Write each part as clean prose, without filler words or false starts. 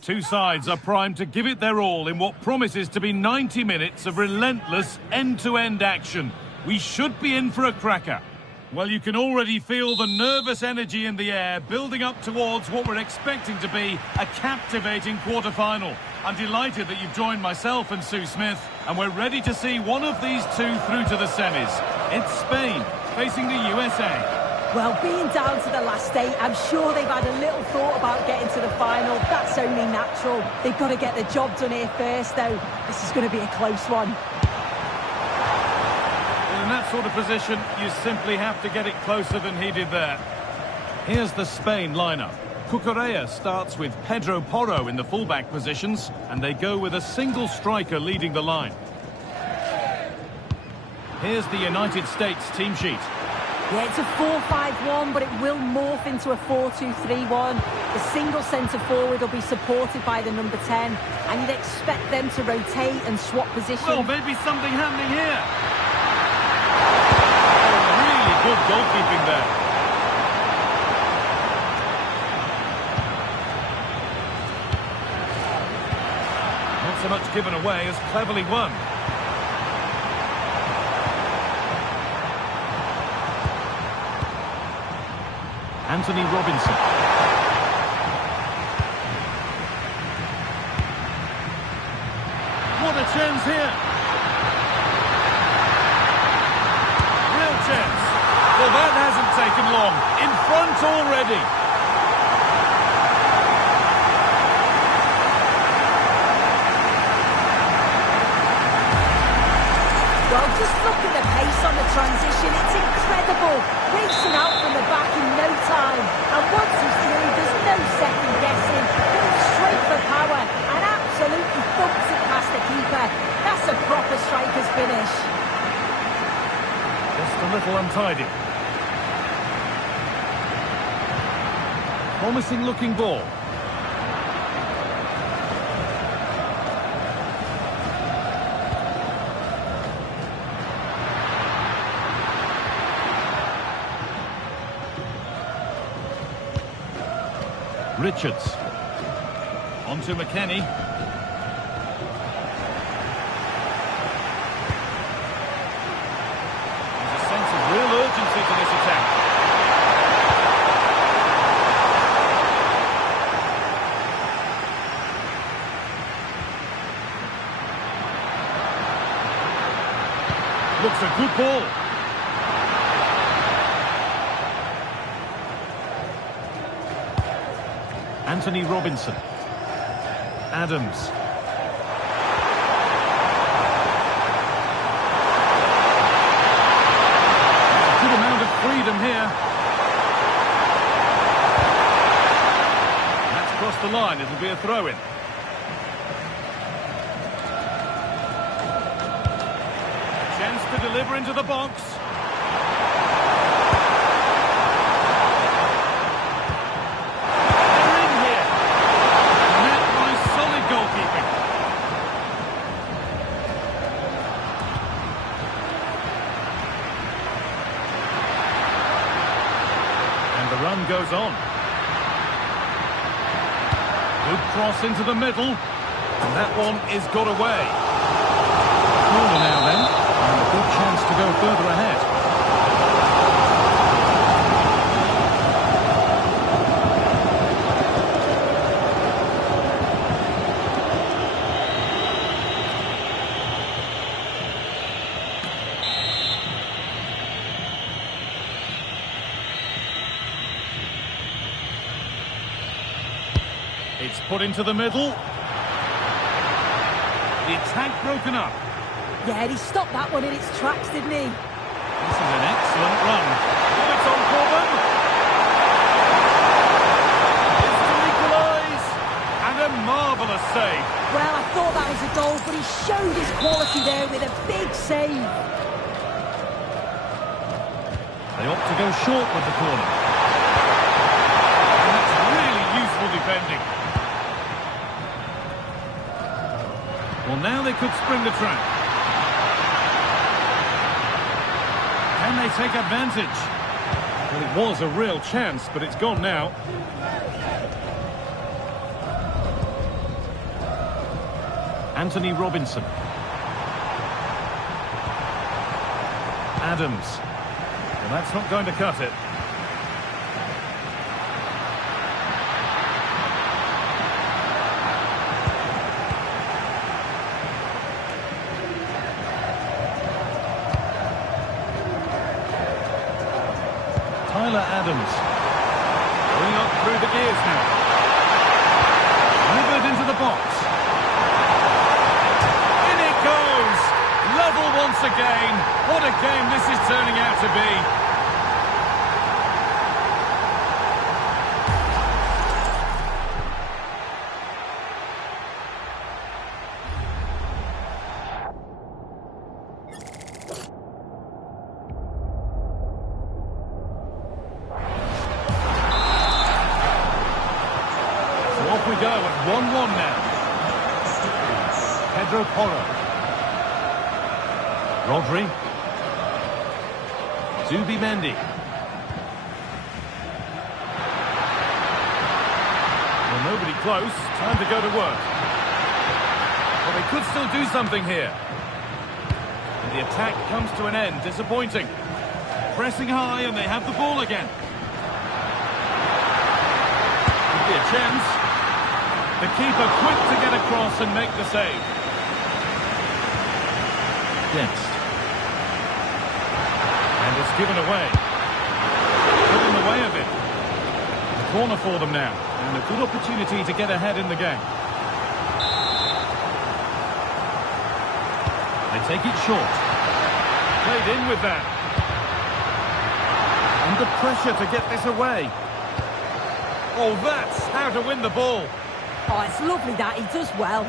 Two sides are primed to give it their all in what promises to be 90 minutes of relentless end-to-end action. We should be in for a cracker. Well, you can already feel the nervous energy in the air building up towards what we're expecting to be a captivating quarter-final. I'm delighted that you've joined myself and Sue Smith, and we're ready to see one of these two through to the semis. It's Spain facing the USA. Well, being down to the last 8, I'm sure they've had a little thought about getting to the final. That's only natural. They've got to get the job done here first, though. This is going to be a close one. In that sort of position, you simply have to get it closer than he did there. Here's the Spain lineup. Cucurella starts with Pedro Porro in the fullback positions, and they go with a single striker leading the line. Here's the United States team sheet. Yeah, it's a 4-5-1, but it will morph into a 4-2-3-1. The single centre-forward will be supported by the number 10, and you'd expect them to rotate and swap position. Well, maybe something happening here. Oh, really good goalkeeping there. Not so much given away as cleverly won. Anthony Robinson. What a chance here. Real chance. Well, that hasn't taken long. In front already. Well, just look at the pace on the transition. It's incredible. Racing out from the back in no time. And once he's through, there's no second guessing. Goes straight for power and absolutely thumps it past the keeper. That's a proper striker's finish. Just a little untidy. Promising looking ball. Richards. On to McKennie. There's a sense of real urgency to this attack. Looks a good ball. Anthony Robinson. Adams. A good amount of freedom here. That's crossed the line. It'll be a throw-in. Chance to deliver into the box. Run goes on. Good cross into the middle, and that one is got away. Corner now then, and a good chance to go further ahead. It's put into the middle. The attack broken up. Yeah, he stopped that one in its tracks, didn't he? This is an excellent run. Oh, it's on for them. It's to equalise. And a marvellous save. Well, I thought that was a goal, but he showed his quality there with a big save. They opt to go short with the corner. And that's really useful defending. Well, now they could spring the trap. Can they take advantage? Well, it was a real chance, but it's gone now. Anthony Robinson. Adams. Well, that's not going to cut it. Tyler Adams. Going up through the gears now. Delivered into the box. In it goes! Level once again. What a game this is turning out to be. Off we go at 1-1 now. Pedro Porro. Rodri. Zubimendi. Well, nobody close. Time to go to work. Well, they could still do something here. And the attack comes to an end. Disappointing. Pressing high and they have the ball again. Could be a chance. The keeper quick to get across and make the save. Yes. And it's given away. Put in the way of it. A corner for them now. And a good opportunity to get ahead in the game. They take it short. Played in with that. Under pressure to get this away. Oh, that's how to win the ball. Oh, it's lovely that he does well.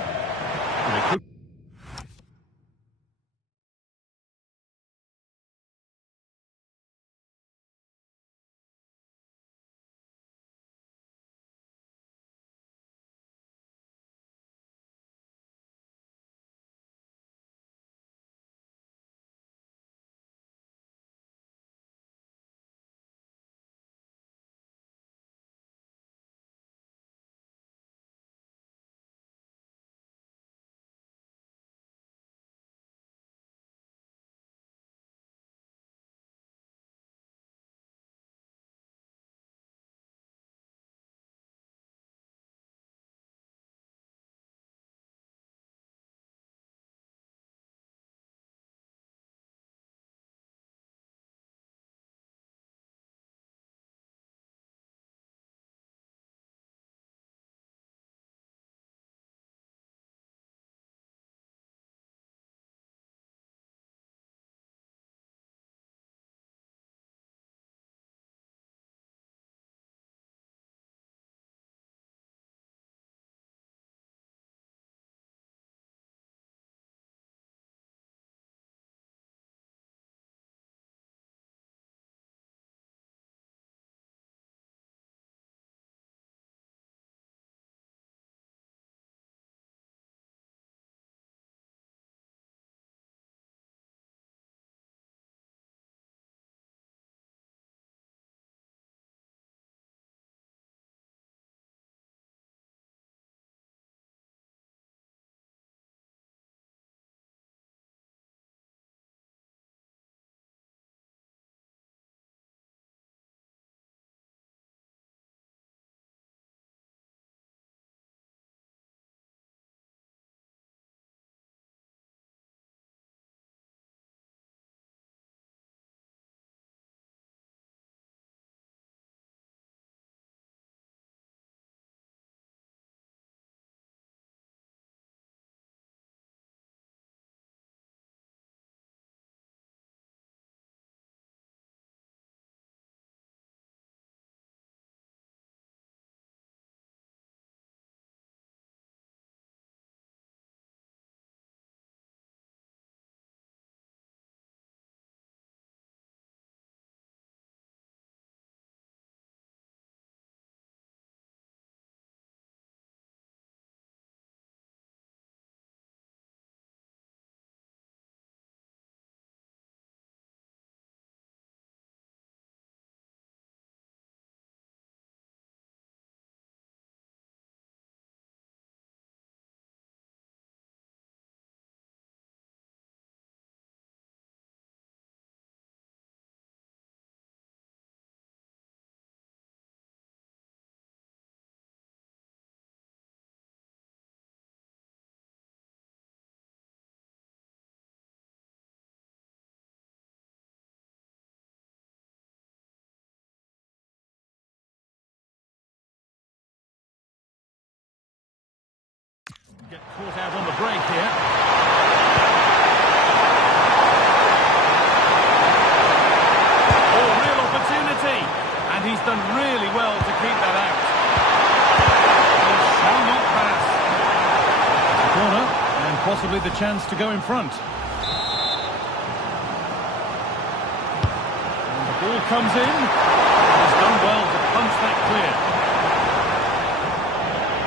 Get caught out on the break here. Oh, real opportunity. And he's done really well to keep that out. He shall not pass. It's a corner, and possibly the chance to go in front. And the ball comes in. He's done well to punch that clear.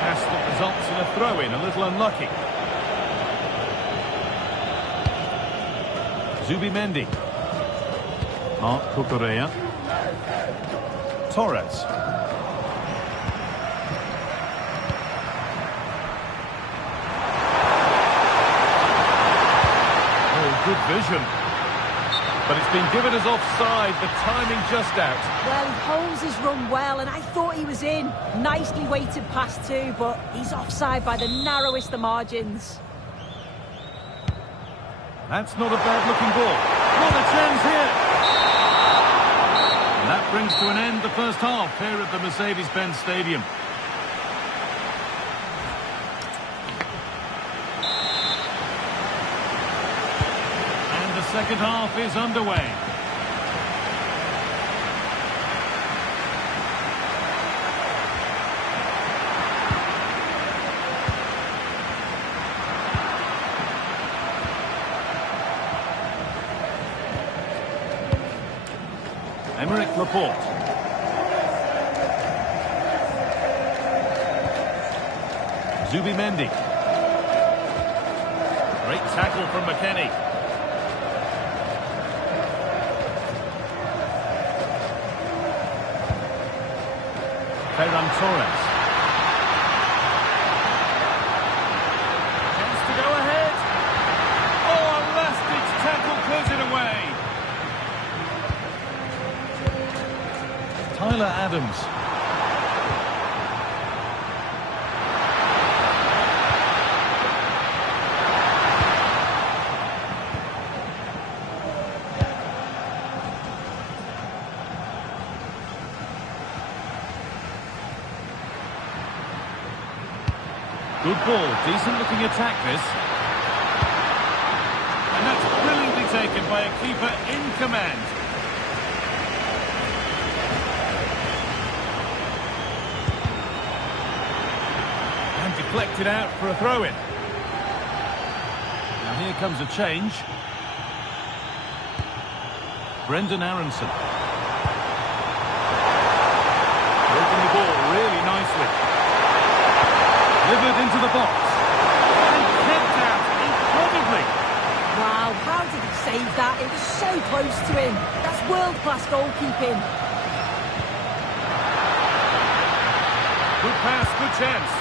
Pass that results in a throw-in, a little unlucky. Zubimendi. Marc Cucurella. Torres. Oh, good vision. But it's been given as offside, the timing just out. Well, he holds his run well, and I thought he was in. Nicely weighted pass too, but he's offside by the narrowest of margins. That's not a bad-looking ball. What a chance here! And that brings to an end the first half here at the Mercedes-Benz Stadium. And the second half is underway. Aymeric Laporte. Zubimendi. Great tackle from McKennie. Ferran Torres. Chance to go ahead. Oh, a last-ditch tackle clears it away. Tyler Adams. Good ball, decent looking attack this. And that's brilliantly taken by a keeper in command. Deflected out for a throw-in. Now here comes a change. Brendan Aronson. Working the ball really nicely. Delivered into the box. And kept out incredibly. Wow, how did he save that? It was so close to him. That's world-class goalkeeping. Good pass, good chance.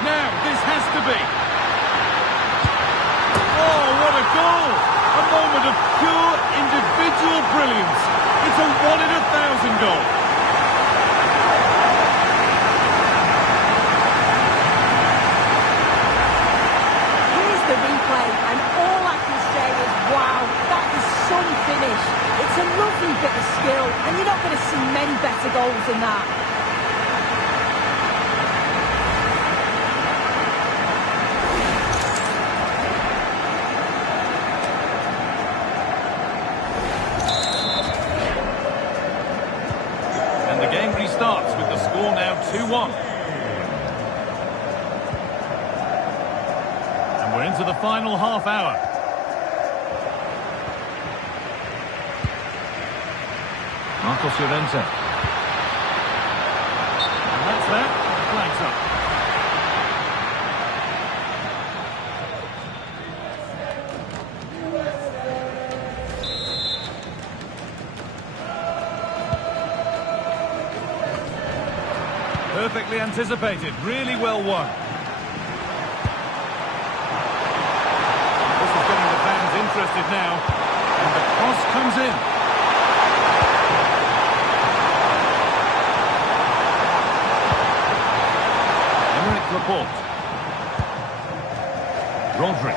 Now, this has to be. Oh, what a goal! A moment of pure individual brilliance. It's a 1 in 1,000 goal. Here's the replay, and all I can say is, wow, that is some finish. It's a lovely bit of skill, and you're not going to see many better goals than that. Starts with the score now 2-1. And we're into the final half hour. Marcos Llorente. And that's that. Flags up. Perfectly anticipated, really well won. This is getting the fans interested now, and the cross comes in. Aymeric Laporte. Rodri.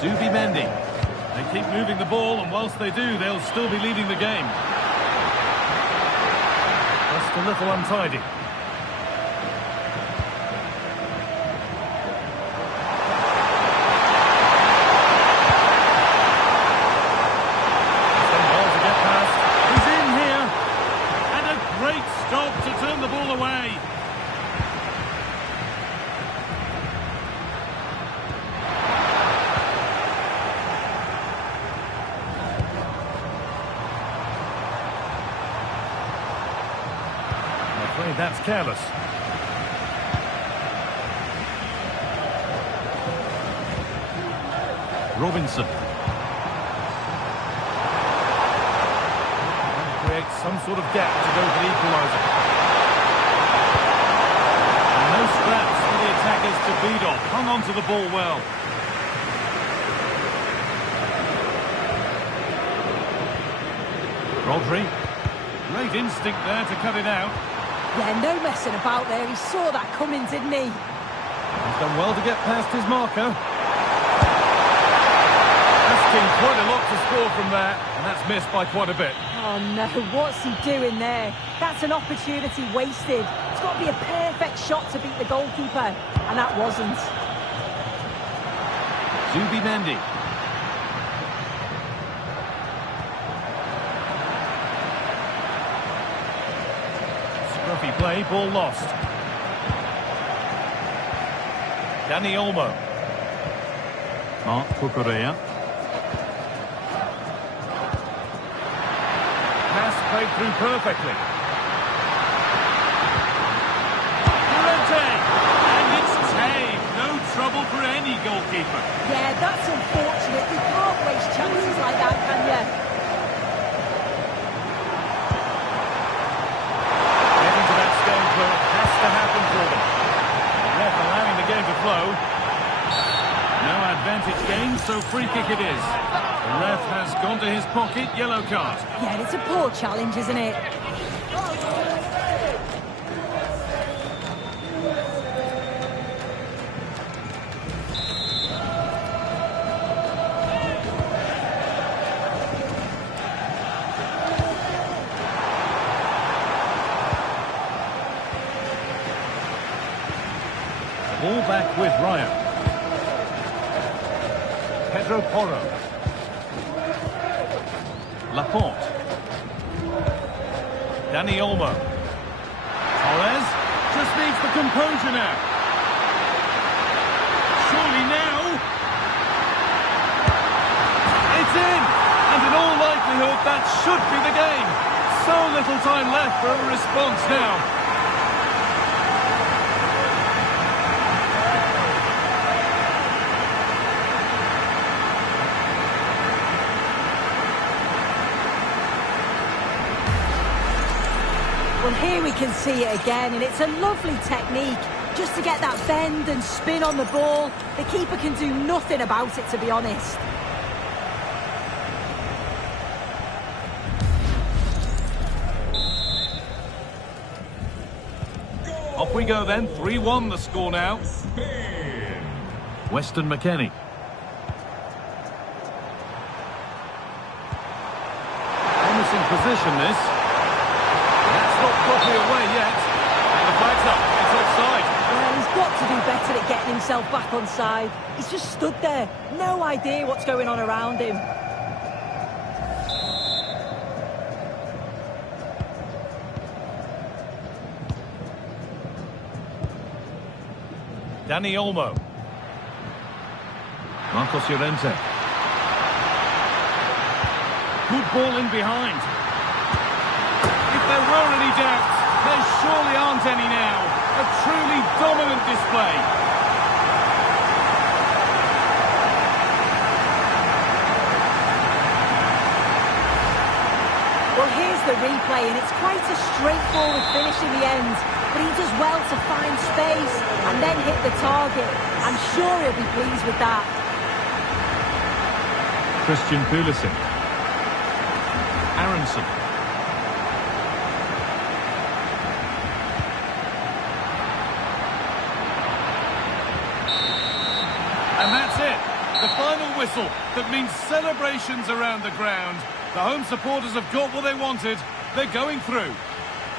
Zubimendi. They keep moving the ball, and whilst they do, they'll still be leading the game. Just a little untidy. that's careless. Robinson. And creates some sort of gap to go for the equaliser. And no scraps for the attackers to feed off. Hung on to the ball well. Rodri. Great instinct there to cut it out. Yeah, no messing about there. He saw that coming, didn't he? He's done well to get past his marker. Asking quite a lot to score from there, and that's missed by quite a bit. Oh no, what's he doing there? That's an opportunity wasted. It's got to be a perfect shot to beat the goalkeeper, and that wasn't. Zubimendi. Scruffy play, ball lost. Dani Olmo. Marc Cucurella. Pass played through perfectly. Llorente! And it's saved. No trouble for any goalkeeper. Yeah, that's unfortunate. You can't waste chances like that, can you? Getting to that stage where it has to happen for them. Ref allowing the game to flow. No advantage gained, so free kick it is. The ref has gone to his pocket, yellow card. Yeah, it's a poor challenge, isn't it? Ball back with Ryan. Pedro Porro. Laporte. Dani Olmo. Torres just needs the composure now. Surely now. It's in! And in all likelihood, that should be the game. So little time left for a response now. Well, here we can see it again, and it's a lovely technique. Just to get that bend and spin on the ball, the keeper can do nothing about it, to be honest. Off we go then, 3-1 the score now. Weston McKennie. Promising position this. That's not properly away yet. And the flag's up, it's offside. Well, he's got to do better at getting himself back on side. He's just stood there, no idea what's going on around him. Dani Olmo. Marcos Llorente. Good ball in behind. If there were any doubts, there surely aren't any now. A truly dominant display. Well, here's the replay, and it's quite a straightforward finish in the end. But he does well to find space and then hit the target. I'm sure he'll be pleased with that. Christian Pulisic. Aronson. And that's it. The final whistle that means celebrations around the ground. The home supporters have got what they wanted. They're going through.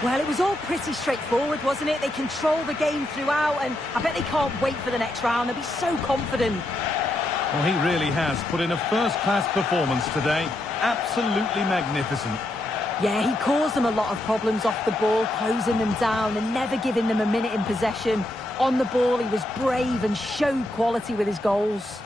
Well, it was all pretty straightforward, wasn't it? They controlled the game throughout, and I bet they can't wait for the next round. They'll be so confident. Well, he really has put in a first-class performance today. Absolutely magnificent. Yeah, he caused them a lot of problems off the ball, closing them down and never giving them a minute in possession. On the ball, he was brave and showed quality with his goals.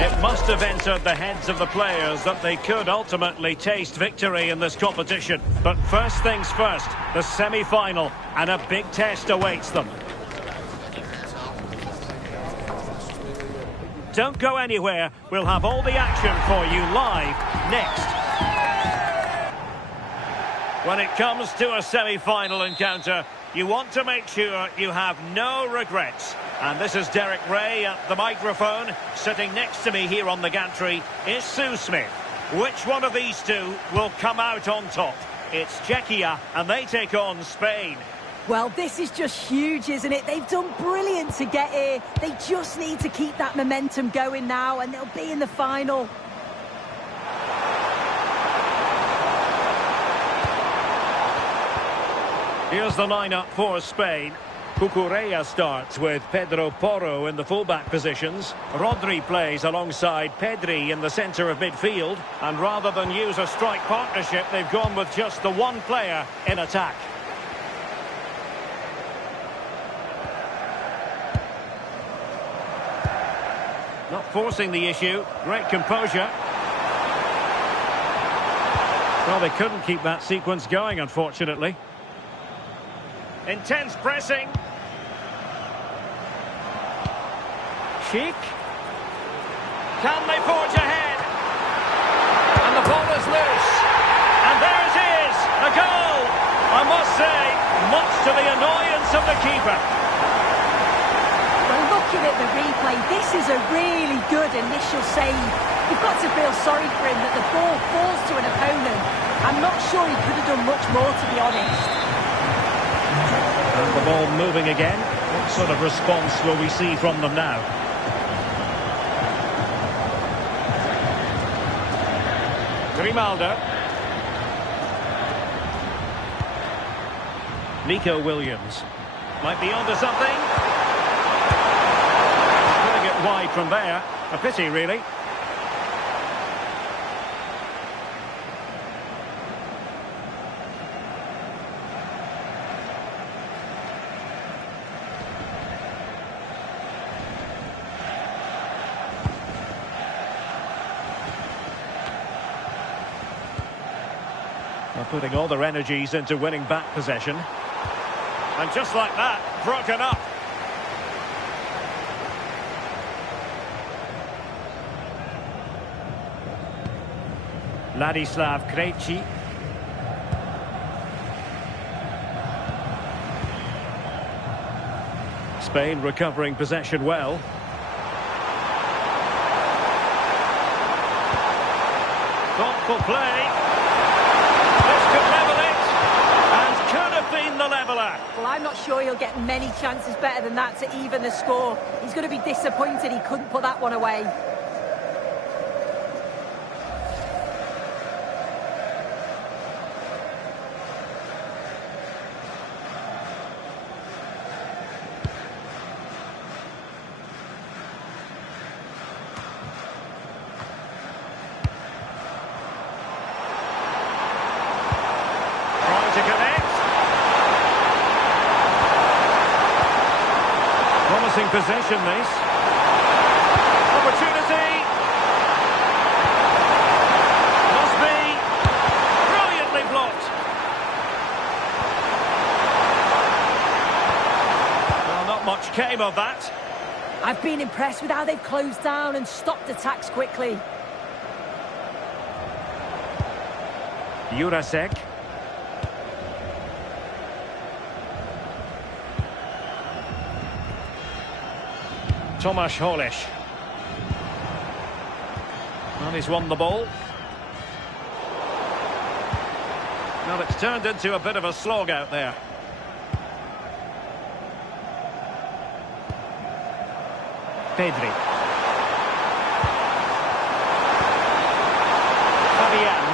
It must have entered the heads of the players that they could ultimately taste victory in this competition. But first things first, the semi-final, and a big test awaits them. Don't go anywhere. We'll have all the action for you live next. When it comes to a semi-final encounter, you want to make sure you have no regrets. And this is Derek Ray at the microphone. Sitting next to me here on the gantry is Sue Smith. Which one of these two will come out on top? It's Czechia, and they take on Spain. Well, this is just huge, isn't it? They've done brilliant to get here. They just need to keep that momentum going now, and they'll be in the final. Here's the lineup for Spain. Cucurella starts with Pedro Porro in the fullback positions. Rodri plays alongside Pedri in the centre of midfield. And rather than use a strike partnership, they've gone with just the one player in attack. Not forcing the issue. Great composure. Well, they couldn't keep that sequence going, unfortunately. Intense pressing. Sheik. Can they forge ahead? And the ball is loose. And there it is, a goal. I must say, much to the annoyance of the keeper. Well, looking at the replay, this is a really good initial save. You've got to feel sorry for him that the ball falls to an opponent. I'm not sure he could have done much more, to be honest. And the ball moving again. What sort of response will we see from them now? Grimaldo. Nico Williams. Might be onto something. Putting it wide from there. A pity, really. Putting all their energies into winning back possession. And just like that, broken up. Ladislav Krejci. Spain recovering possession well. Thoughtful play. The leveller. Well, I'm not sure he'll get many chances better than that to even the score. He's going to be disappointed he couldn't put that one away. Promising possession, this. Opportunity. Must be. Brilliantly blocked. Well, not much came of that. I've been impressed with how they've closed down and stopped attacks quickly. Jurasek. Tomasz Holeš. And he's won the ball. Well, it's turned into a bit of a slog out there. Pedri. Fabian.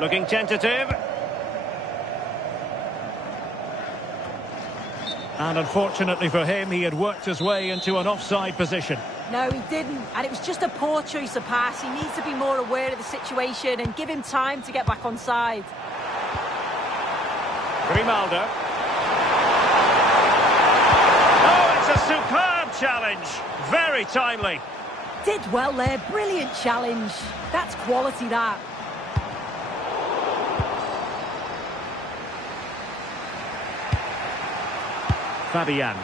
Looking tentative. And unfortunately for him, he had worked his way into an offside position. No, he didn't. And it was just a poor choice of pass. He needs to be more aware of the situation and give him time to get back on side. Grimaldo. Oh, it's a superb challenge. Very timely. Did well there. Brilliant challenge. That's quality, that. Fabian.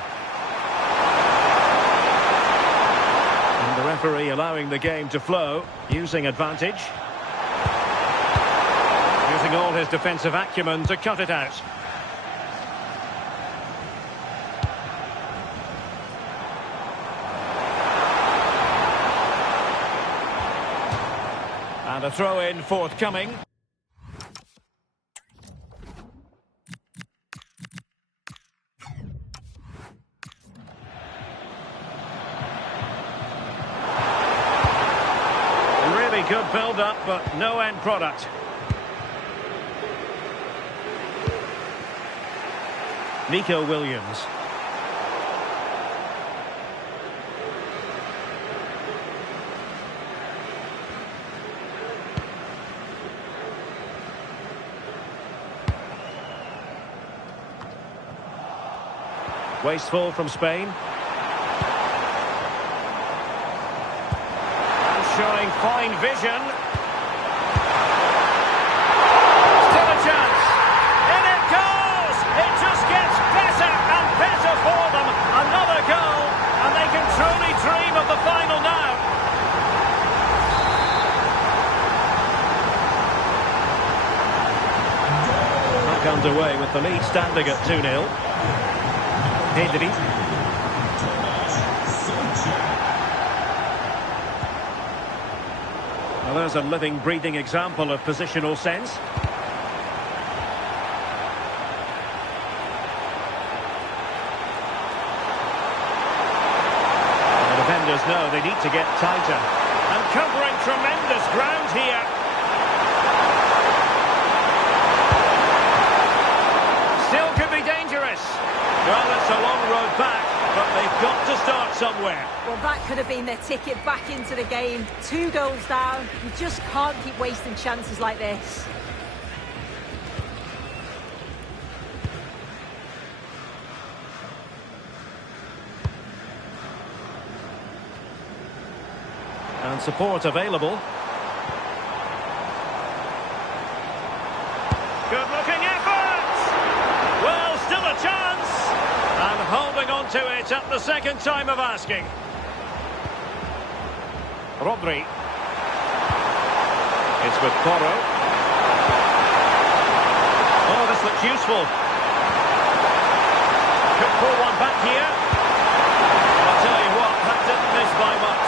And the referee allowing the game to flow, using advantage. Using all his defensive acumen to cut it out. And a throw-in forthcoming. Really good build-up, but no end product. Nico Williams. Wasteful from Spain. And showing fine vision. Still a chance. In it goes! It just gets better and better for them. Another goal, and they can truly dream of the final now. Back underway with the lead standing at 2-0. Pedri. Well, there's a living, breathing example of positional sense. The defenders know they need to get tighter. And covering tremendous ground here. Still could be dangerous. Well, it's a long road back, but they've got to start somewhere. Well, that could have been their ticket back into the game. 2 goals down. You just can't keep wasting chances like this. And support available. Good looking effort! Well, still a chance! And holding on to it at the second time of asking. Rodri. It's with Porro. Oh, this looks useful. Could pull one back here. I'll tell you what, that didn't miss by much.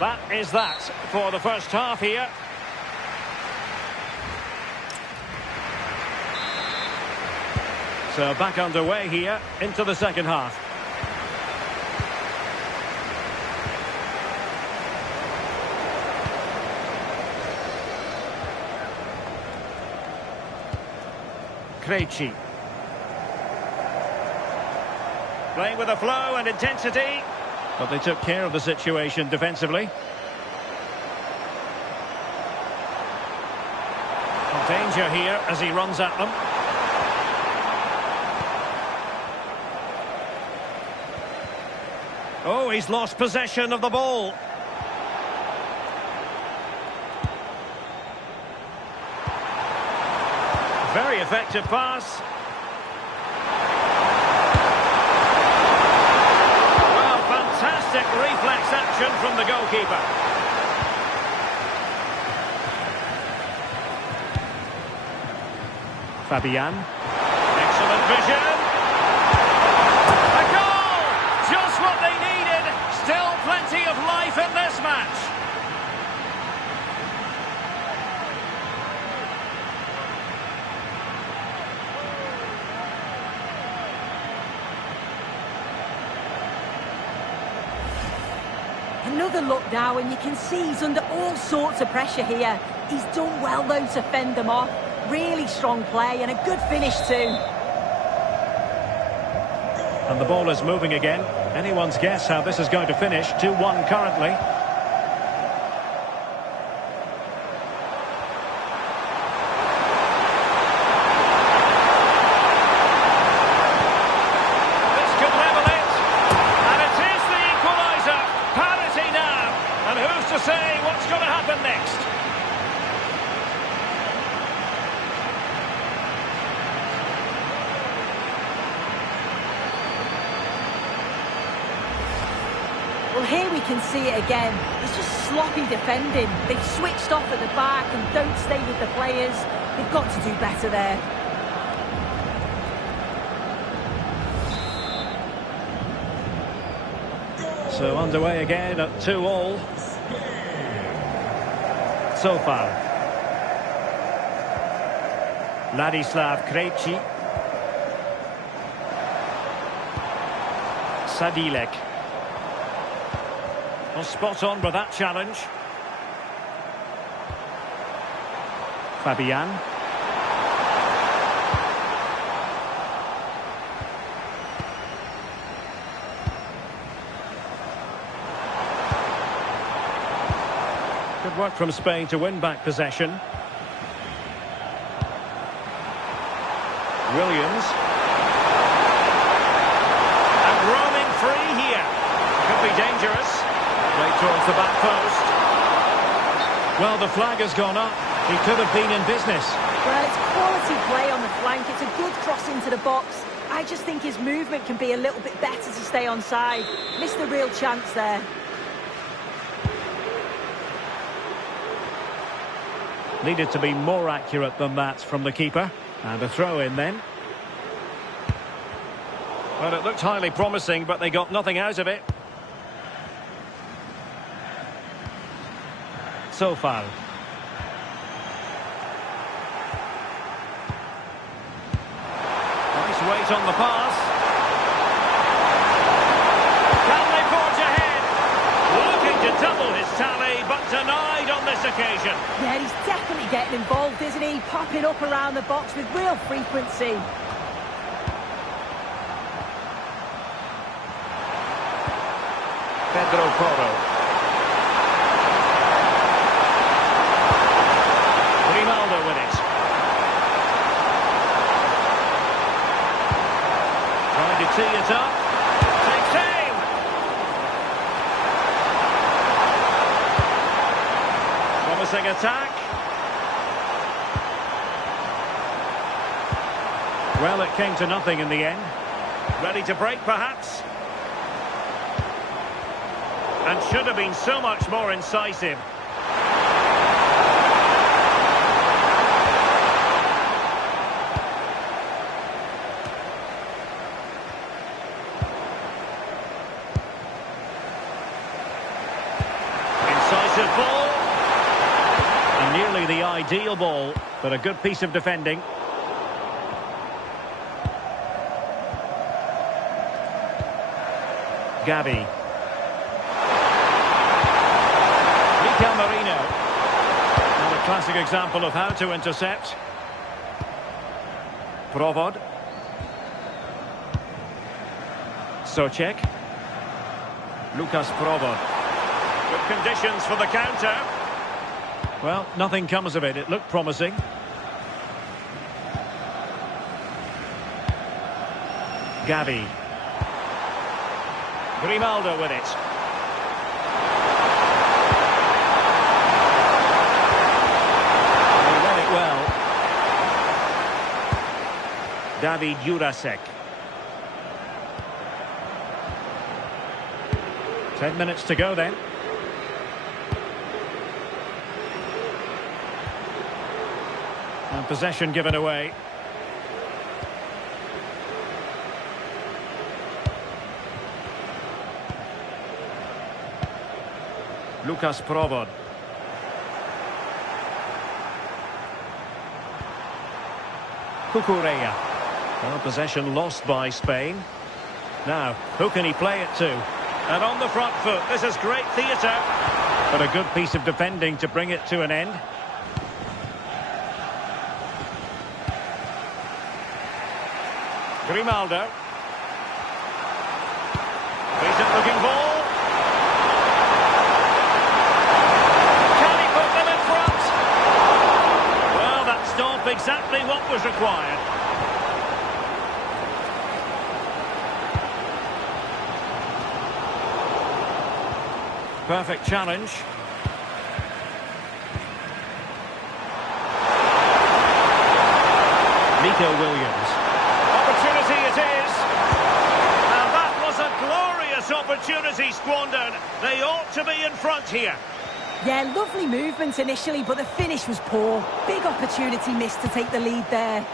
That is that for the first half here. So back underway here into the second half. Krejci. Playing with a flow and intensity, but they took care of the situation defensively. Danger here as he runs at them. Oh, he's lost possession of the ball. Very effective pass. Well, fantastic reflex action from the goalkeeper. Fabian. Excellent vision. A goal! Just what they needed. Still plenty of life in this match. Another look now, and you can see he's under all sorts of pressure here. He's done well, though, to fend them off. Really strong play and a good finish too. And the ball is moving again. Anyone's guess how this is going to finish. 2-1 currently. This could level it. And it is the equaliser. Parity now. And who's to say what's going to happen next? Well, here we can see it again. It's just sloppy defending. They've switched off at the back and don't stay with the players. They've got to do better there. So underway again at 2-2. So far. Ladislav Krejci. Sadilek. Well, spot on with that challenge. Fabian. Good work from Spain to win back possession. Williams. And roaming free here. Could be dangerous. Right towards the back post. Well, the flag has gone up. He could have been in business. Well, it's quality play on the flank. It's a good cross into the box. I just think his movement can be a little bit better to stay onside. Missed a real chance there. Needed to be more accurate than that from the keeper. And a throw in then. Well, it looked highly promising, but they got nothing out of it. So far. Nice weight on the pass. Can they forge ahead? Looking to double his tally, but denied on this occasion. Yeah, he's definitely getting involved, isn't he? Popping up around the box with real frequency. Pedro Porro. Ronaldo with it. Trying to tee it up. Takes aim. Promising attack. Well, it came to nothing in the end. Ready to break, perhaps? And should have been so much more incisive. Incisive ball. And nearly the ideal ball, but a good piece of defending. Gavi. Mikel Merino. And a classic example of how to intercept. Provod. Socek. Lucas Provod. Good conditions for the counter. Well, nothing comes of it. It looked promising. Gavi. Grimaldo with it. He read it well. David Jurasek. 10 minutes to go then. And possession given away. Lucas Provod. Cucurella. Well, possession lost by Spain. Now, who can he play it to? And on the front foot, this is great theatre. But a good piece of defending to bring it to an end. Grimaldo. Decent looking ball. Can he put them in front? Well, that stopped exactly what was required. Perfect challenge. Nico Williams. Opportunity it is. And that was a glorious opportunity squandered. They ought to be in front here. Yeah, lovely movement initially, but the finish was poor. Big opportunity missed to take the lead there.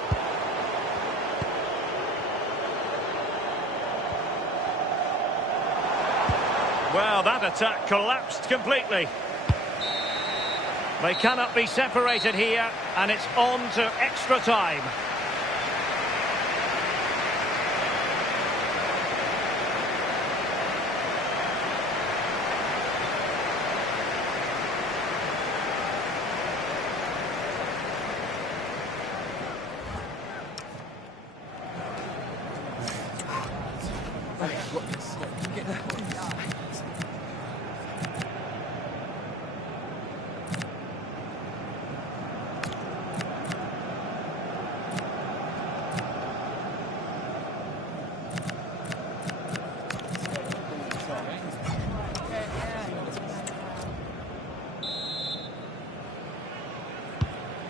Well, that attack collapsed completely. They cannot be separated here, and it's on to extra time.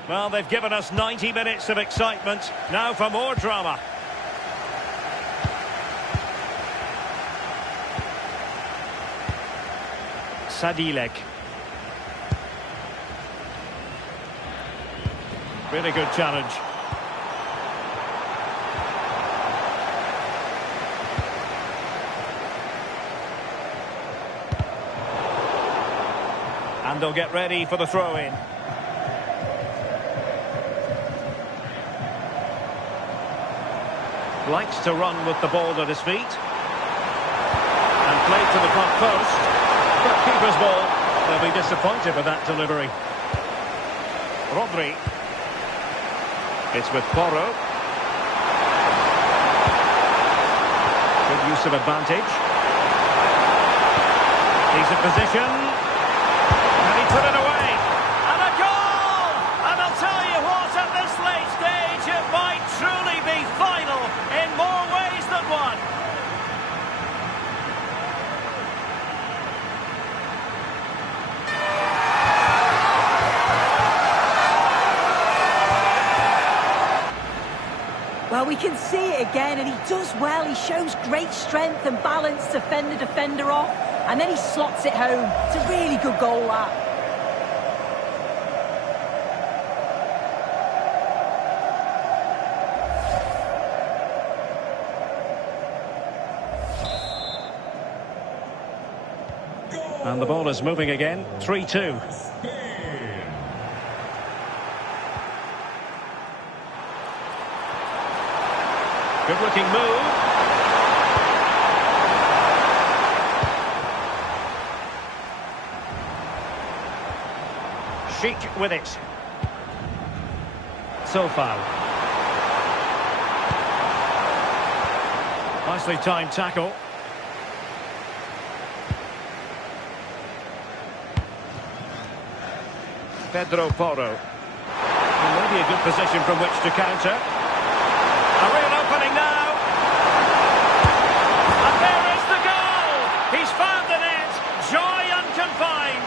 Well, they've given us 90 minutes of excitement. Now for more drama. Sadilek. Really good challenge. And they'll get ready for the throw-in. Likes to run with the ball at his feet. And played to the front post. But keeper's ball. They'll be disappointed with that delivery. Rodri. It's with Porro. Good use of advantage. Decent position. And he put it away. And a goal! And I'll tell you what, at this late stage, it might truly be final in more ways than one. Well, we can see it again, and he does well. He shows great strength and balance to fend the defender off, and then he slots it home. It's a really good goal, that. And the ball is moving again, 3-2. Good looking move. Sheik with it. So foul. Nicely timed tackle. Pedro Porro. Well, maybe a good position from which to counter. A real opening now. And there is the goal! He's found the net. Joy unconfined.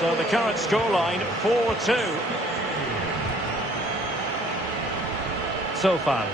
So the current scoreline, 4-2. Sofan.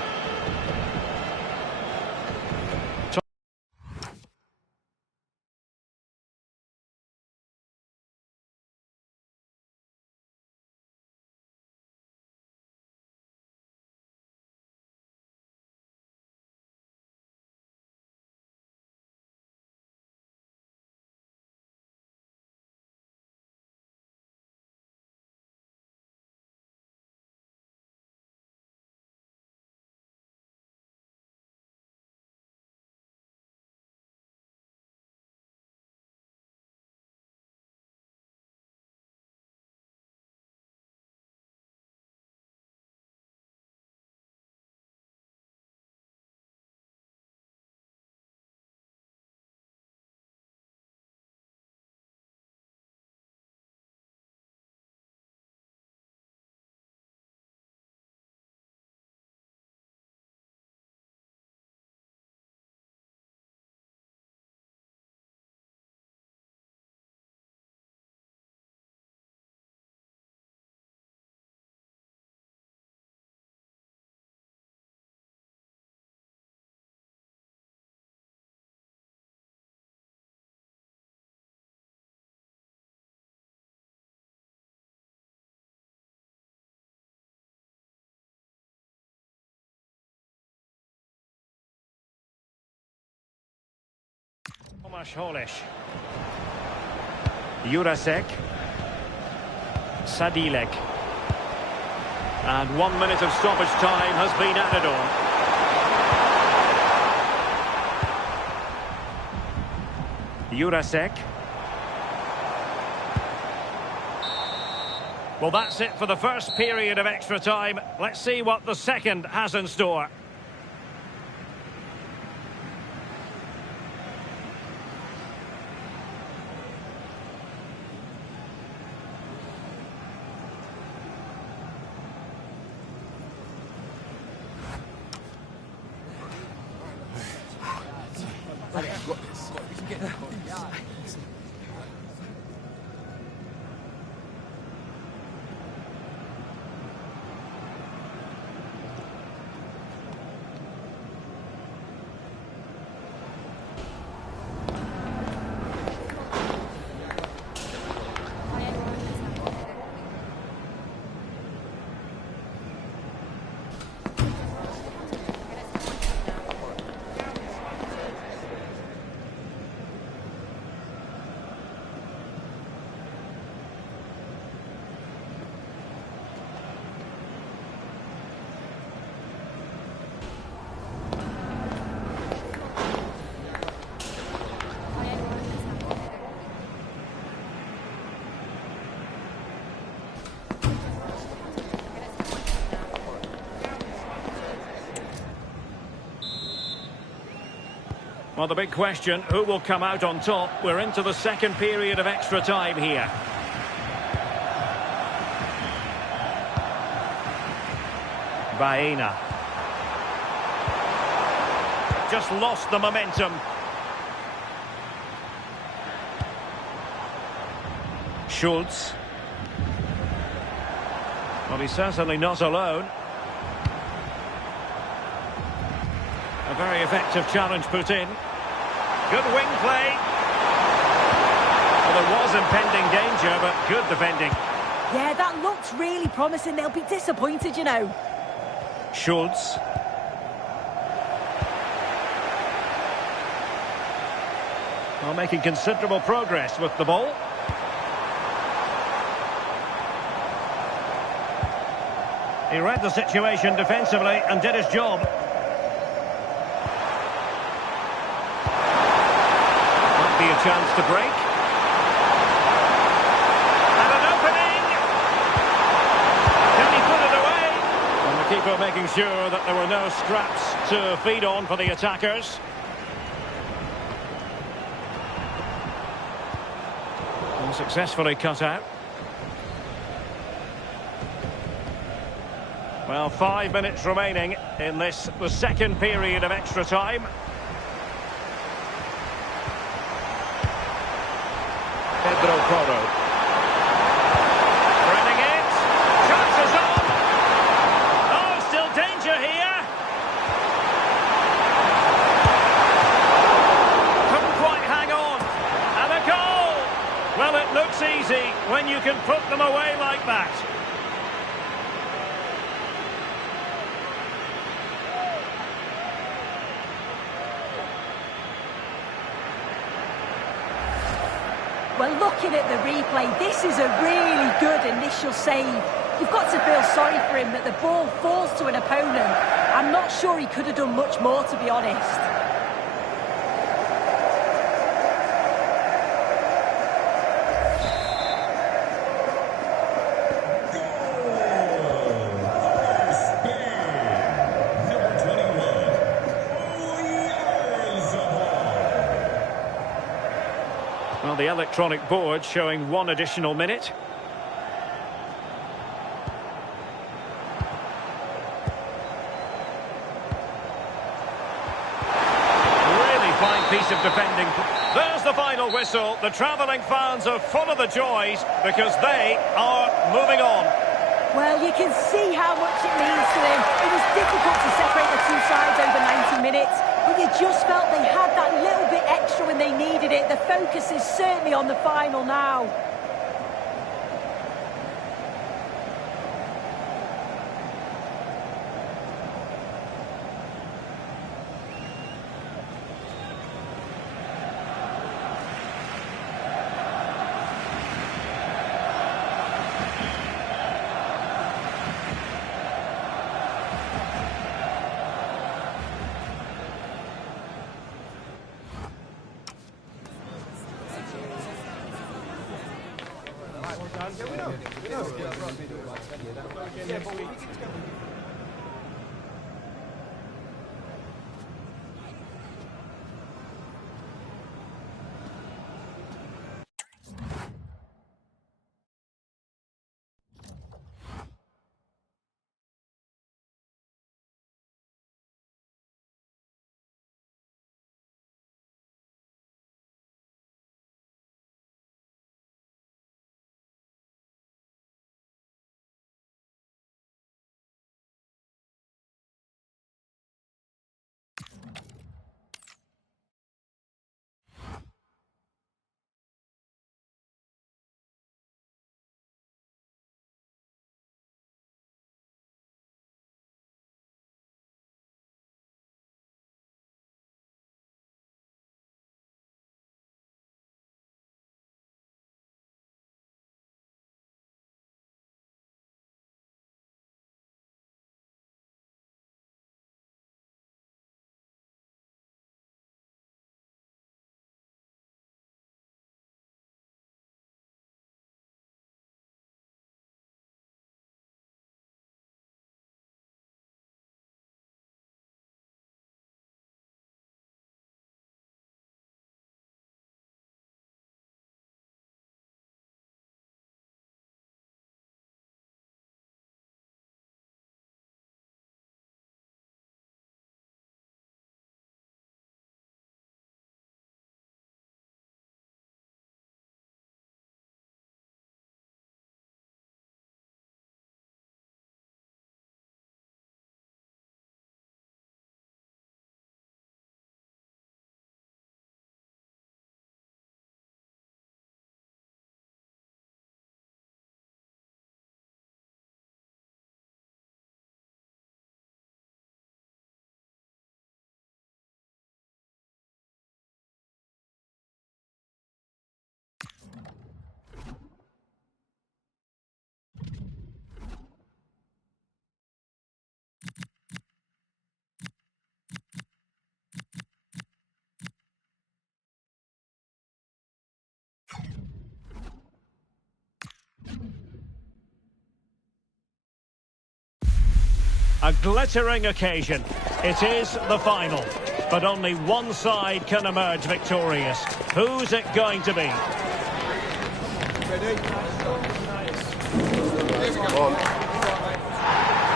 Tomasz Holeš. Jurasek. Sadilek. And 1 minute of stoppage time has been added on. Jurasek. Well, that's it for the first period of extra time. Let's see what the second has in store. Well, the big question, who will come out on top? We're into the second period of extra time here. Baena. Just lost the momentum. Schultz. Well, he's certainly not alone. A very effective challenge put in. Good wing play. Well, there was impending danger, but good defending. Yeah, that looked really promising. They'll be disappointed, you know. Schultz. Well, making considerable progress with the ball. He read the situation defensively and did his job. Might be a chance to break. And an opening! Can he put it away? And the keeper making sure that there were no scraps to feed on for the attackers. And successfully cut out. Well, 5 minutes remaining in this, the second period of extra time. Pedro Porro. Running it. Chances on. Oh, still danger here. Couldn't quite hang on. And a goal. Well, it looks easy when you can put them away like that. Well, looking at the replay, this is a really good initial save. You've got to feel sorry for him that the ball falls to an opponent. I'm not sure he could have done much more, to be honest. Well, the electronic board showing 1 additional minute. Really fine piece of defending. There's the final whistle. The travelling fans are full of the joys because they are moving on. Well, you can see how much it means to them. It was difficult to separate the two sides over 90 minutes, but you just felt they had that little bit extra when they needed it. The focus is certainly on the final now. A glittering occasion. It is the final. But only one side can emerge victorious. Who's it going to be?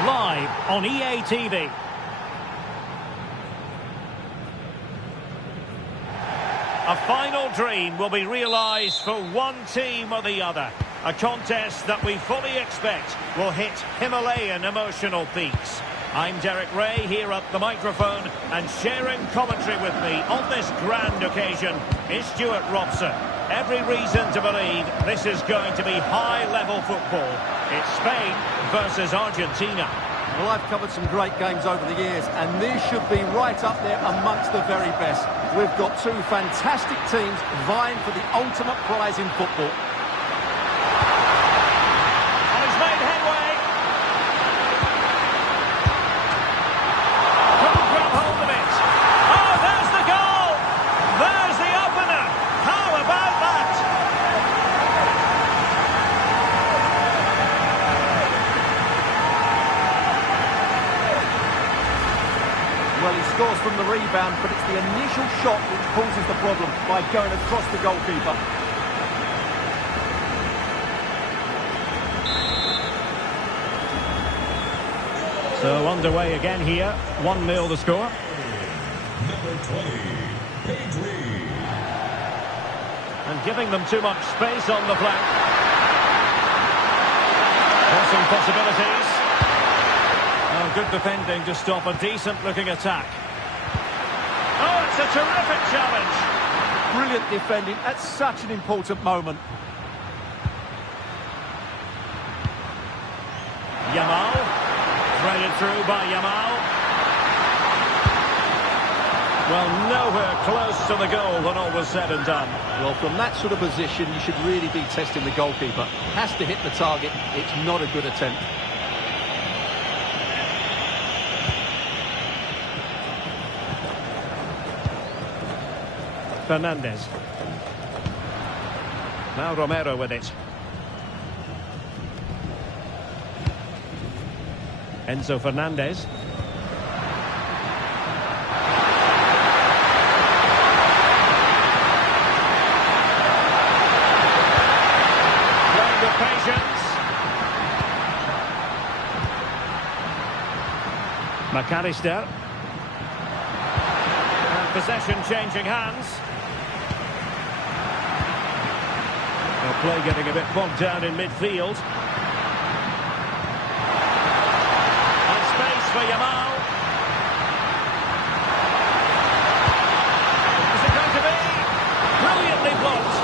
Live on EA TV. A final dream will be realised for one team or the other. A contest that we fully expect will hit Himalayan emotional peaks. I'm Derek Ray here at the microphone, and sharing commentary with me on this grand occasion is Stuart Robson. Every reason to believe this is going to be high-level football. It's Spain versus Argentina. Well, I've covered some great games over the years, and this should be right up there amongst the very best. We've got two fantastic teams vying for the ultimate prize in football. And he's made headway. Couldn't grab hold of it. Oh, there's the goal! There's the opener! How about that? Well, he scores from the rebound, but it's the initial shot which causes the problem by going across the goalkeeper. So underway again here. 1-0 the score. Number 20, Pedri. And giving them too much space on the flank. Crossing possibilities. Oh, good defending to stop a decent-looking attack. Oh, it's a terrific challenge. Brilliant defending at such an important moment. Yamal. Threaded through by Yamal. Well, nowhere close to the goal when all was said and done. Well, from that sort of position, you should really be testing the goalkeeper. Has to hit the target. It's not a good attempt. Fernandez. Now Romero with it. Enzo Fernandez. Playing with patience. McAllister. And possession changing hands. Well, play getting a bit bogged down in midfield. And space for Yamal. Is it going to be? Brilliantly blocked.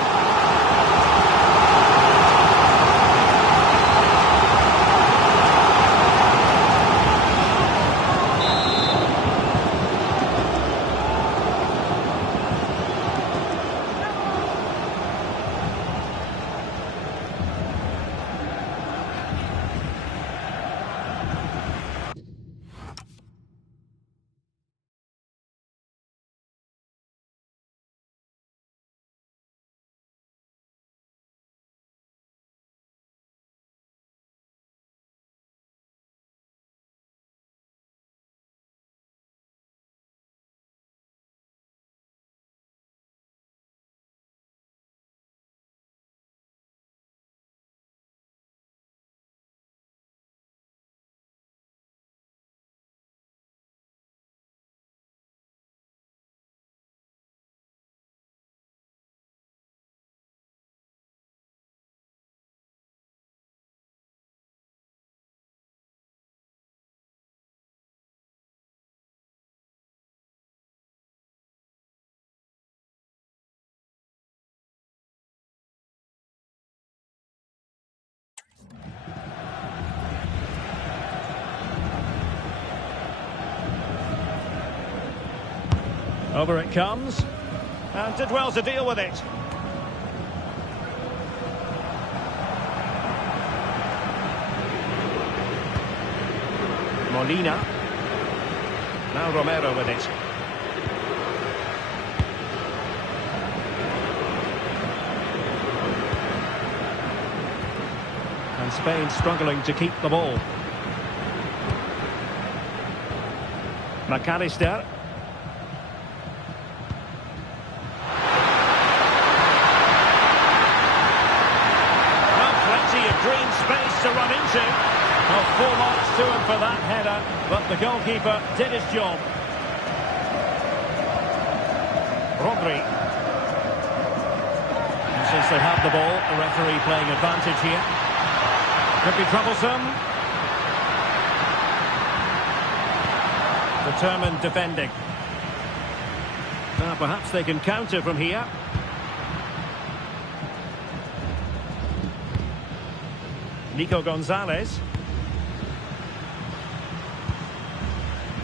Over it comes. And did well to deal with it. Molina. Now Romero with it. And Spain struggling to keep the ball. McAllister. Well, plenty of green space to run into. Well, 4 marks to him for that header, but the goalkeeper did his job. Rodri. And since they have the ball, the referee playing advantage here. Could be troublesome. Determined defending. Now perhaps they can counter from here. Nico Gonzalez.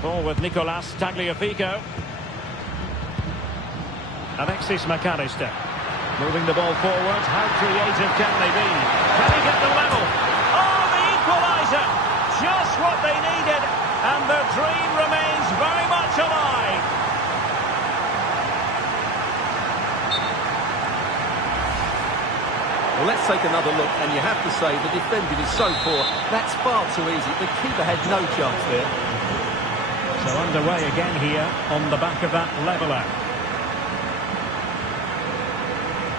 Ball with Nicolas Tagliafico. Alexis McAllister. Moving the ball forward. How creative can they be? Can he get the level? Oh, the equaliser! Just what they needed. And their dream remains very much alive. Well, let's take another look, and you have to say the defending is so poor. That's far too easy. The keeper had no chance there. So underway again here on the back of that leveller.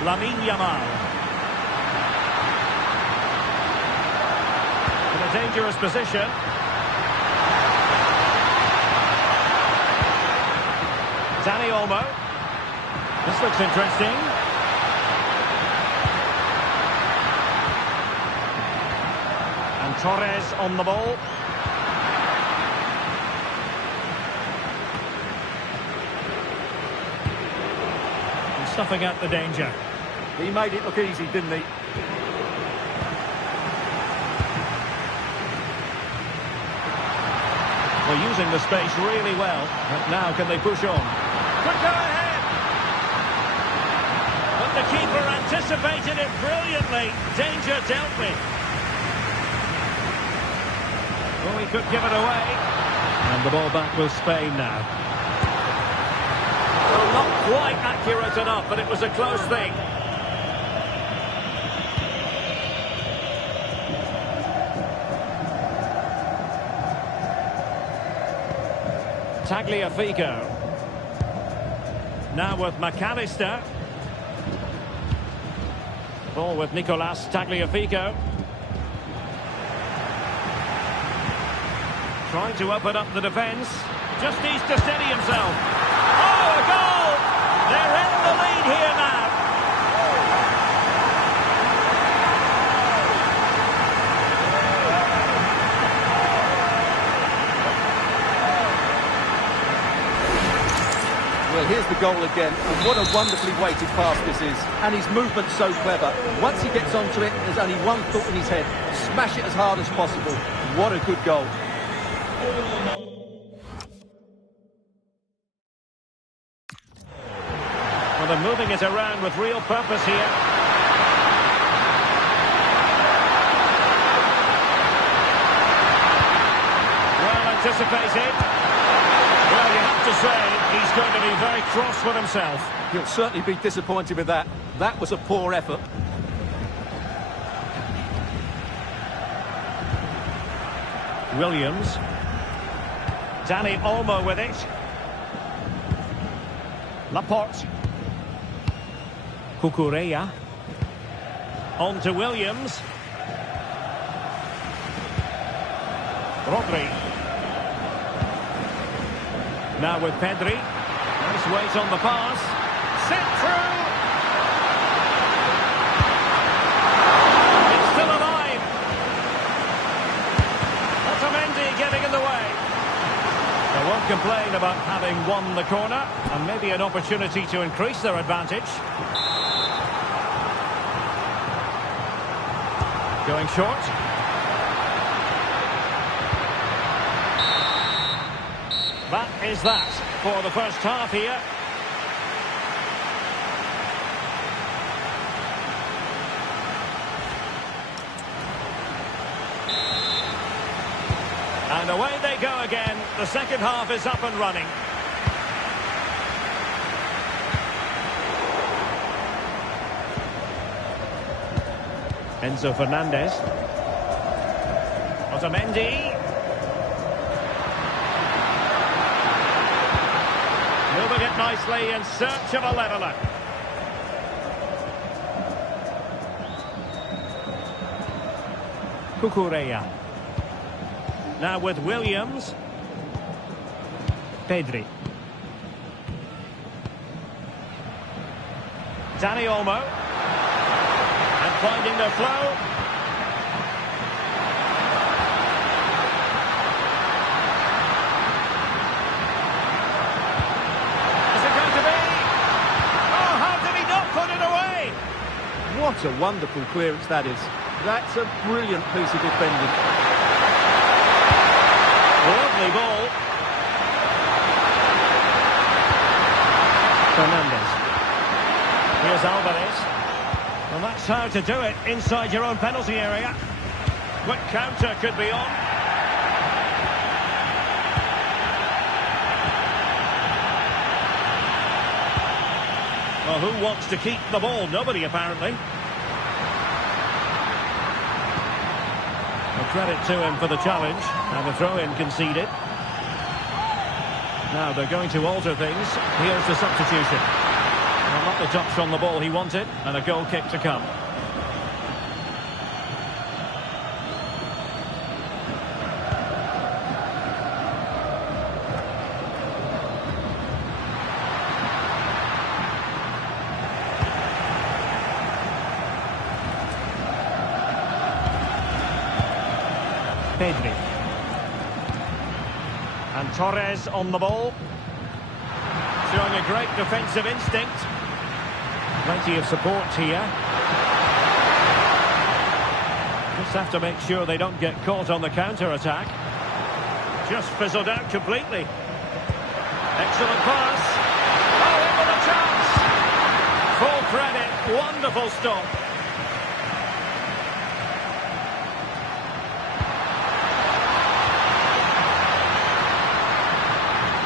Lamine Yamal. In a dangerous position. Dani Olmo. This looks interesting. And Torres on the ball. And stuffing out the danger. He made it look easy, didn't he? Well, using the space really well. But now can they push on? Could go ahead. But the keeper anticipated it brilliantly. Danger dealt with. Oh, he could give it away. And the ball back with Spain now. Well, not quite accurate enough, but it was a close thing. Tagliafico. Now with McAllister. Ball with Nicolas Tagliafico. Trying to open up the defence. Just needs to steady himself. Oh, a goal! They're in the lead here now. Well, here's the goal again, and what a wonderfully weighted pass this is. And his movement's so clever. Once he gets onto it, there's only one thought in his head. Smash it as hard as possible. What a good goal. Well, they're moving it around with real purpose here. Well anticipated. Well, you have to say, he's going to be very cross with himself. He'll certainly be disappointed with that. That was a poor effort. Williams. Dani Olmo with it. Laporte. Cucurella. On to Williams. Rodri. Now with Pedri. Nice weight on the pass. Sent through. It's still alive. Otamendi getting in the way. They won't complain about having won the corner, and maybe an opportunity to increase their advantage. Going short. That is that for the first half here. And away they go again. The second half is up and running. Enzo Fernandez. Otamendi. nicely in search of a leveller. Cucurella. Now with Williams. Pedri. Dani Olmo. And finding the flow. Is it going to be? Oh, how did he not put it away? What a wonderful clearance that is. That's a brilliant piece of defending. Lovely ball. Fernandes. Here's Alvarez. Well, that's how to do it inside your own penalty area. Quick counter could be on. Well, who wants to keep the ball? Nobody, apparently. Well, credit to him for the challenge. And the throw-in conceded. Now they're going to alter things. Here's the substitution. Well, not the touch on the ball he wanted, and a goal kick to come. Pedri. And Torres on the ball. Showing a great defensive instinct. Plenty of support here. Just have to make sure they don't get caught on the counter-attack. Just fizzled out completely. Excellent pass. Oh, in with a chance. Full credit. Wonderful stop.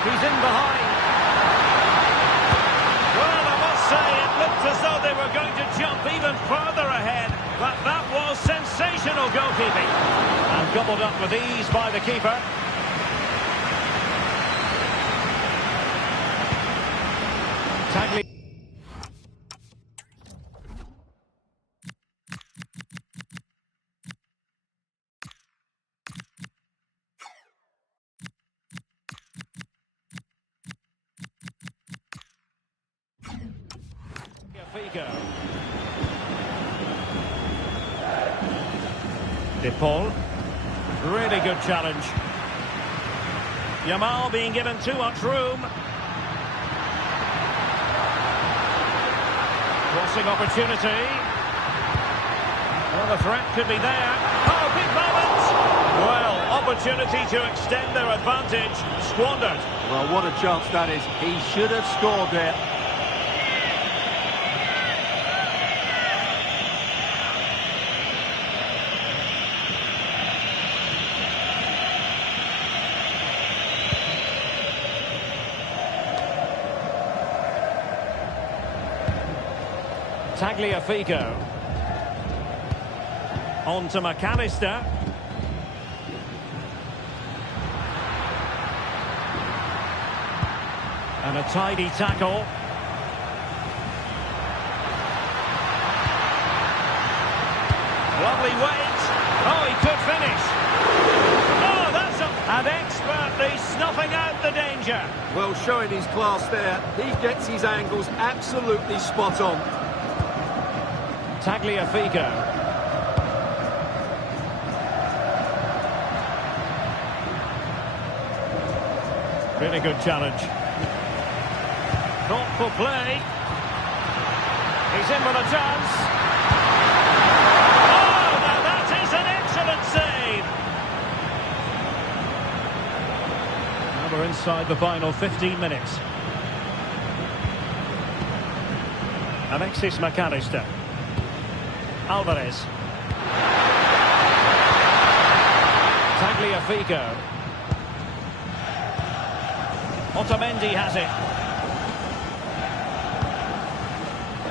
He's in behind. Well, I must say, it looked as though they were going to jump even further ahead. But that was sensational goalkeeping. And gobbled up with ease by the keeper. Tagliafico. De Paul. Really good challenge. Yamal being given too much room. Crossing opportunity. Well, the threat could be there. Oh, big moment! Well, opportunity to extend their advantage. Squandered. Well, what a chance that is. He should have scored there. Tagliafico. On to McAllister. And a tidy tackle. Lovely weight. Oh, he could finish. Oh, that's and expertly snuffing out the danger. Well, showing his class there. He gets his angles absolutely spot on. Tagliafico. Really good challenge. Thoughtful play. He's in with a chance. Oh, now that is an excellent save. Now we're inside the final 15 minutes. Alexis McAllister. Alvarez. Tagliafico. Otamendi has it.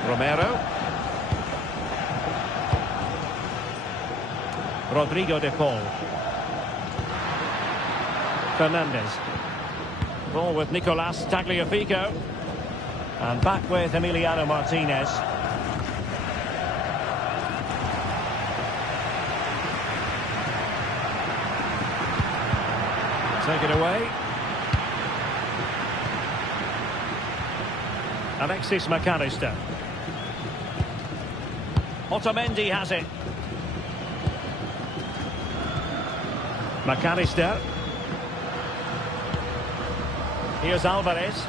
Romero. Rodrigo de Paul. Fernandes. Ball with Nicolas Tagliafico. And back with Emiliano Martinez. Take it away. Alexis McAllister. Otamendi has it. McAllister. Here's Alvarez.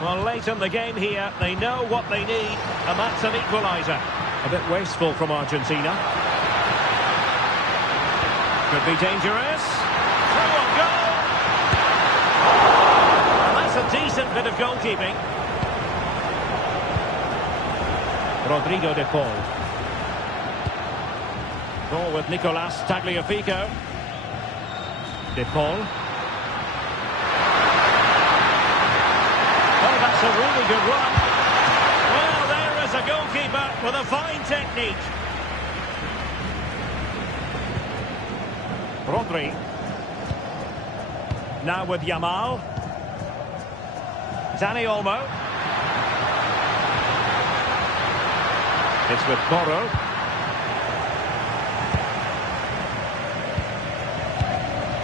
Well, late in the game here, they know what they need, and that's an equaliser. A bit wasteful from Argentina. Could be dangerous. Through on goal. And that's a decent bit of goalkeeping. Rodrigo de Paul. Ball with Nicolas Tagliafico. De Paul. Oh, that's a really good run. Well, there is a goalkeeper with a fine technique. Rodri. Now with Yamal. Dani Olmo. It's with Porro.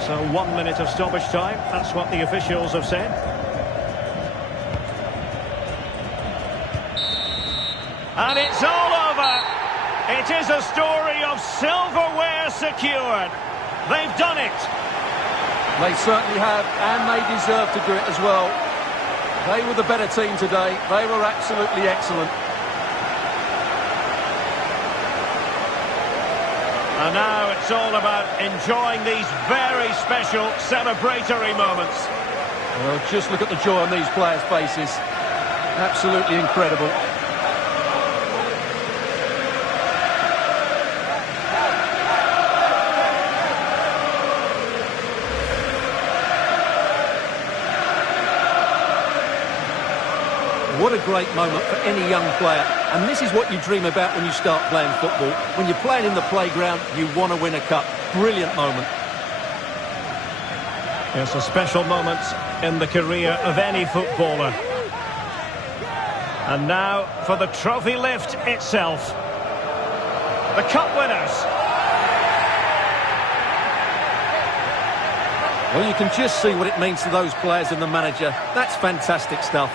So 1 minute of stoppage time. That's what the officials have said. And it's all over. It is a story of silverware secured. They've done it. They certainly have, and they deserve to do it as well. They were the better team today. They were absolutely excellent. And now it's all about enjoying these very special celebratory moments. Well, just look at the joy on these players' faces. Absolutely incredible. What a great moment for any young player. And this is what you dream about when you start playing football. When you're playing in the playground, you want to win a cup. Brilliant moment. It's a special moment in the career of any footballer. And now for the trophy lift itself. The cup winners. Well, you can just see what it means to those players and the manager. That's fantastic stuff.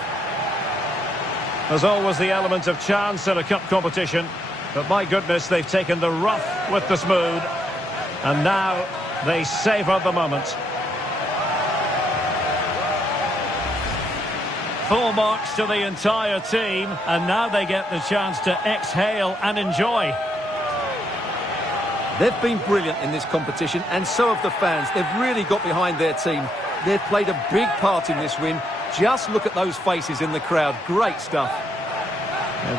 There's always the element of chance in a cup competition, but my goodness, they've taken the rough with the smooth, and now they savour the moment. Full marks to the entire team, and now they get the chance to exhale and enjoy. They've been brilliant in this competition, and so have the fans. They've really got behind their team. They've played a big part in this win. Just look at those faces in the crowd. Great stuff.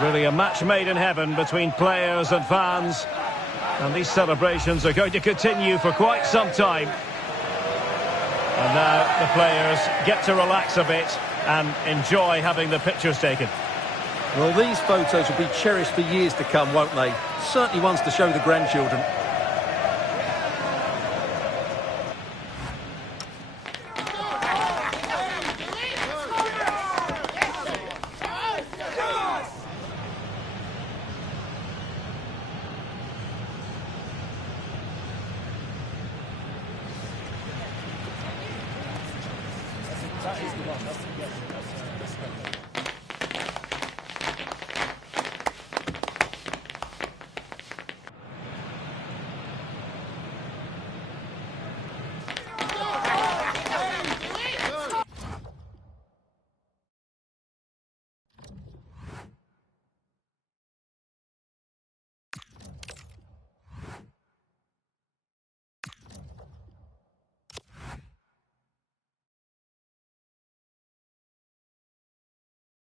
Really a match made in heaven between players and fans. And these celebrations are going to continue for quite some time. And now the players get to relax a bit and enjoy having the pictures taken. Well, these photos will be cherished for years to come, won't they? Certainly ones to show the grandchildren.